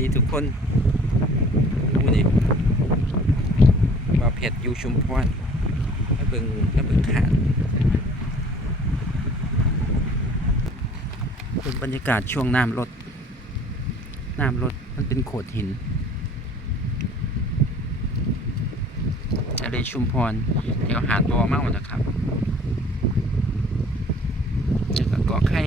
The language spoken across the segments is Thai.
ดีทุกคนวันนี้มาเผ็ดอยู่ชุมพรมาเบิ่งมาเบิ่งหาดเป็นบรรยากาศช่วงน้ำลด น้ำลดมันเป็นโขดหินทะเลชุมพร เดี๋ยวหาดบอมากนะครับเจอกับเกาะไข่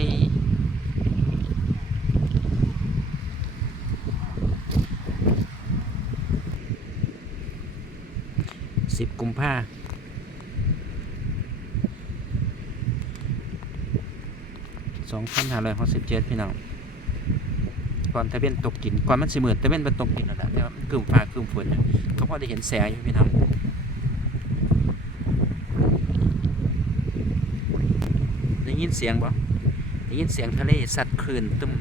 สิบกุมภาสองพันห้าร้อยหกสิบเจ็ดพี่น้องก่อนตะเวนตกกินก่อนมันสิหมือนตะเวนมันตกกินนั่นแหละแต่ว่ามันกึ่มฟ้ากึ่มฝนเนี่ยก็พอได้เห็นแสงอยู่พี่น้องได้ยินเสียงบ่ได้ยินเสียงทะเลสัตว์คลื่นตุ้ม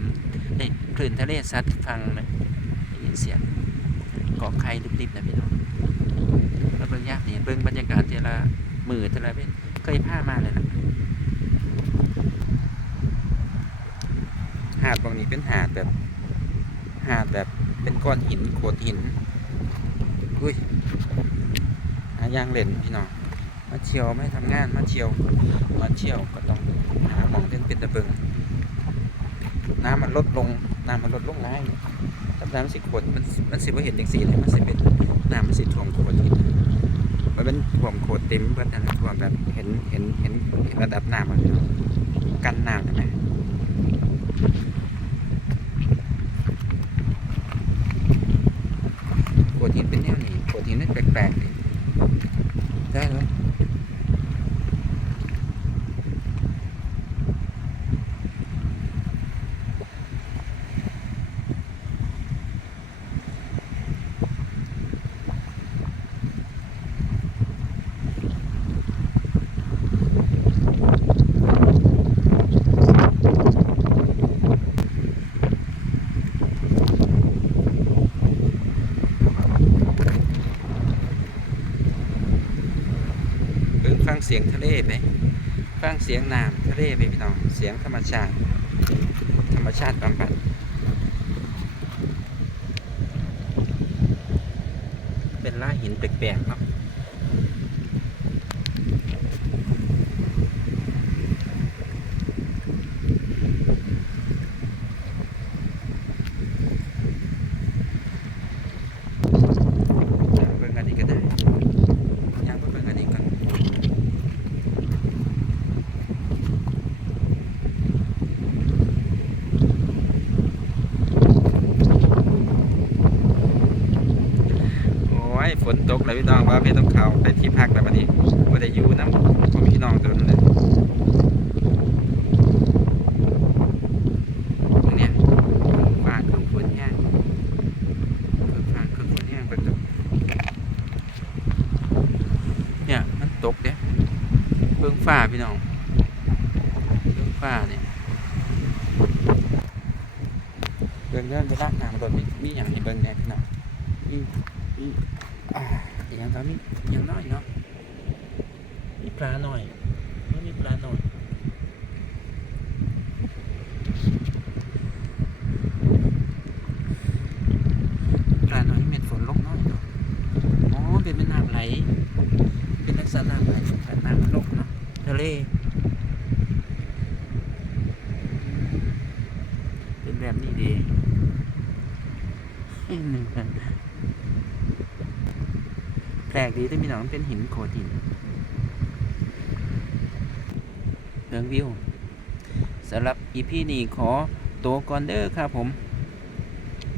เอ้คลื่นทะเลสัตว์ฟังไหมได้ยินเสียงเกาะไข่ริบๆนะพี่น้องแล้วเบิ่งยาก นี่เบิ่งบรรยากาศแต่ละมือแต่ละเว้นเคยพามาเลยนะหาดบางนี้เป็นหาดแบบ หาดแบบเป็นก้อนหินโขดหิน อุ้ยหายางเล่นพี่น้องมาเที่ยวไม่ทำงานมาเที่ยวมาเที่ยวก็ต้องหาหมองเล่นเป็นตะเบิงน้ำมันลดลงน้ำมันลดลงร้ายน้ำสิขวดมันมันสิว่าเห็นอย่างสีเลยมันสิเป็นน้ำมันสิท่วมโขดหิน มันเป็นท่วมโขดเต็มเพื่อนนะท่วมแบบเห็นเห็นเห็นเห็นระดับน้ำมันกันน้ำใช่ไหม โขดหินเป็นแนวนี้โขดหินนั่นแปลกๆดิได้แล้วเบิ่งฟังเสียงทะเลไปฟังเสียงน้ำทะเลไปพี่น้องเสียงธรรมชาติ ธรรมชาติบำบัดเป็นล่าหินแปลกๆเนาะ ย่างเบิ่งอันนี้ก็ได้ย่างเบิ่งอันนี้ก่อนโอ้ย ฝนตกแล้วพี่น้องว่าพี่ต้องเข้าไปที่พักแล้วบัดนี้ว่าได้อยู่น้ำพ่อพี่น้องตัวนั้นเลยตรงเนี้าเครื่องฝนแห้งคืองฟ้าเรื่องฝนแห้งไปตกเนี่ยมันตกเด้เบื้องฟ้าพี่น้องเบื้องฟ้าเนี่ยเบื้องเดินจะลากน้ำรถมีมีอย่างให้เบื้องแน่พี่น้องมีมีอ่า อย่างตอนนี้อย่างน้อยเนาะมีปลาหน่อยไม่มีปลาหน่อยปลาหน่อยเม็ดฝนลงน้อยเนาะอ๋อเป็นแม่น้ำไหลเป็นลักษณะไหนแบบน้ำลกเนาะทะเลเป็นแบบนี้ดีหนึ่งกัน แปลกดีที่มีหนองเป็นหินโขดหินเรื่องวิวสำหรับอีพีนี้ขอตัวก่อนเด้อครับผม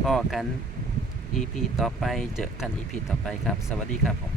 พอกันอีพีต่อไปเจอกันอีพีต่อไปครับ สวัสดีครับผม